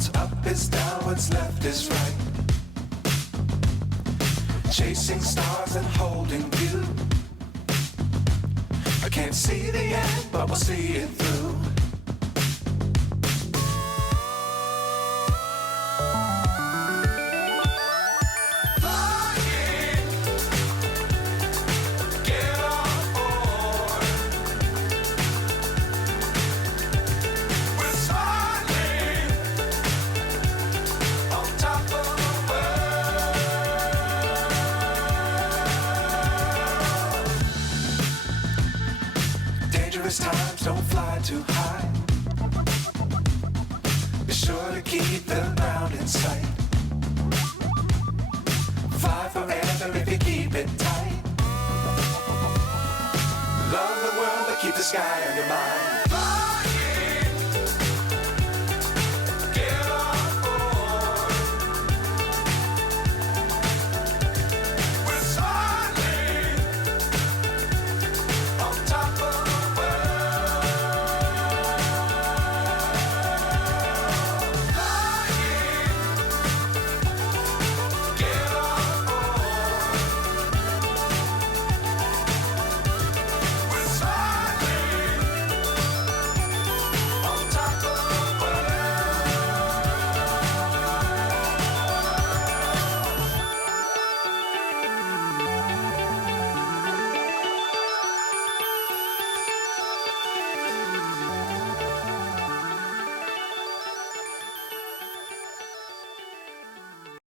What's up is down, what's left is right. Chasing stars and holding you. I can't see the end, but we'll see it through. Times don't fly too high. Be sure to keep the ground in sight. Fly forever if you keep it tight. Love the world but keep the sky on your mind.